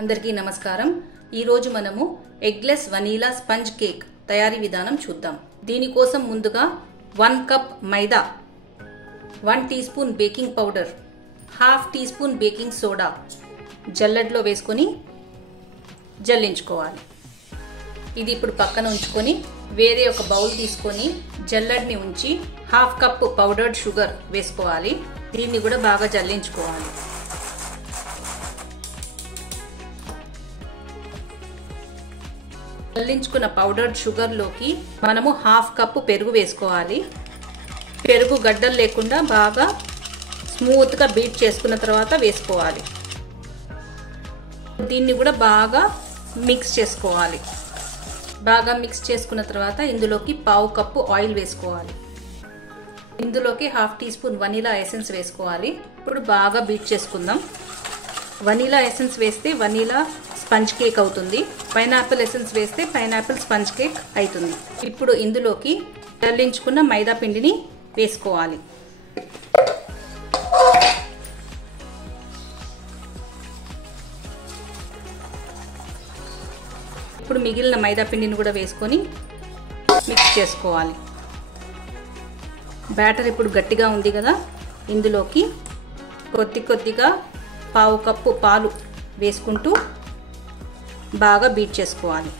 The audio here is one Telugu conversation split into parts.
అందరికీ నమస్కారం। ఈ రోజు మనము ఎగ్లెస్ వనీలా స్పంజ్ కేక్ తయారీ విధానం చూద్దాం। దీని కోసం ముందుగా 1 cup maida, 1 teaspoon baking powder, half teaspoon baking soda జల్లెడలో వేసుకొని జల్లించుకోవాలి। ఇది ఇప్పుడు పక్కన ఉంచుకొని వేరే ఒక బౌల్ తీసుకొని జల్లెడని ఉంచి హాఫ్ కప్ పౌడర్డ్ షుగర్ వేసుకోవాలి। దీన్ని కూడా బాగా జల్లించుకోవాలి। జల్లించుకున్న పౌడర్డ్ షుగర్ లోకి మనము హాఫ్ కప్ పెరుగు వేసుకోవాలి। పెరుగు గడ్డలు లేకుండా బాగా స్మూత్ గా బీట్ చేసుకున్న తర్వాత వేసుకోవాలి। దీన్ని కూడా బాగా మిక్స్ చేసుకోవాలి। బాగా మిక్స్ చేసుకున్న తర్వాత ఇందులోకి పావు కప్పు ఆయిల్ వేసుకోవాలి। ఇందులోకి half teaspoon vanilla essence వేసుకోవాలి। ఇప్పుడు బాగా బీట్ చేసుకుందాం। వనీలా ఎసెన్స్ వేస్తే వనీలా స్పంజ్ కేక్ అవుతుంది, పైనాపిల్ ఎసెన్స్ వేస్తే పైనాపిల్ స్పంజ్ కేక్ అవుతుంది। ఇప్పుడు ఇందులోకి జల్లించుకున్న మైదా పిండిని వేసుకోవాలి। ఇప్పుడు మిగిలిన మైదా పిండిని కూడా వేసుకొని మిక్స్ చేసుకోవాలి। బ్యాటర్ ఇప్పుడు గట్టిగా ఉంది కదా, ఇందులోకి కొద్దిగా పావు కప్పు పాలు వేసుకుంటూ బాగా బీట్ చేసుకోవాలి।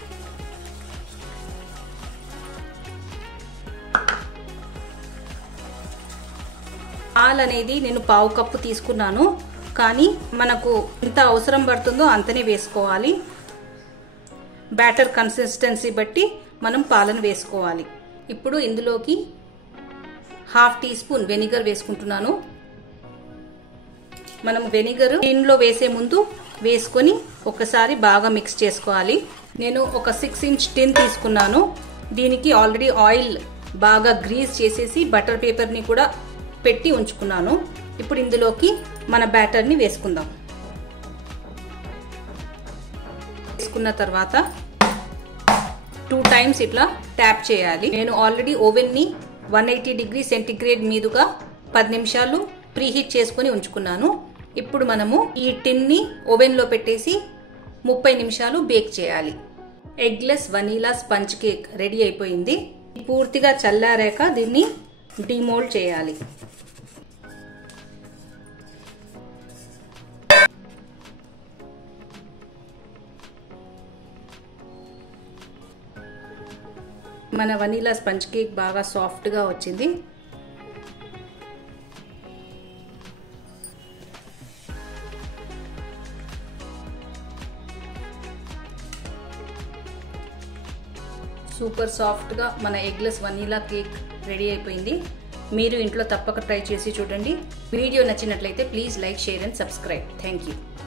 పాలు అనేది నేను పావు కప్పు తీసుకున్నాను, కానీ మనకు ఎంత అవసరం పడుతుందో అంతనే వేసుకోవాలి। బ్యాటర్ కన్సిస్టెన్సీ బట్టి మనం పాలను వేసుకోవాలి। ఇప్పుడు ఇందులోకి హాఫ్ టీ స్పూన్ వెనిగర్ వేసుకుంటున్నాను। మనం వెనిగర్ టిన్లో వేసే ముందు వేసుకొని ఒకసారి బాగా మిక్స్ చేసుకోవాలి। నేను ఒక 6 ఇంచ్ టిన్ తీసుకున్నాను। దీనికి ఆల్రెడీ ఆయిల్ బాగా గ్రీస్ చేసేసి బటర్ పేపర్ని కూడా పెట్టి ఉంచుకున్నాను। ఇప్పుడు ఇందులోకి మన బ్యాటర్ని వేసుకుందాం। వేసుకున్న తర్వాత 2 టైమ్స్ ఇట్లా ట్యాప్ చేయాలి। నేను ఆల్రెడీ ఓవెన్ని 180 డిగ్రీ సెంటిగ్రేడ్ మీదుగా 10 నిమిషాలు ప్రీహీట్ చేసుకొని ఉంచుకున్నాను। ఇప్పుడు మనము ఈ టిన్ని ఓవెన్ లో పెట్టేసి 30 నిమిషాలు బేక్ చేయాలి। Eggless vanilla sponge cake ready అయిపోయింది। పూర్తిగా చల్లారాక దీన్ని డిమోల్డ్ చేయాలి। మన వనీలా స్పంజ్ కేక్ బాగా సాఫ్ట్ గా వచ్చింది। సూపర్ సాఫ్ట్ గా మన ఎగ్లెస్ వనీలా కేక్ రెడీ అయిపోయింది। మీరు ఇంట్లో తప్పక ట్రై చేసి చూడండి। వీడియో నచ్చినట్లయితే please like, share and subscribe. Thank you.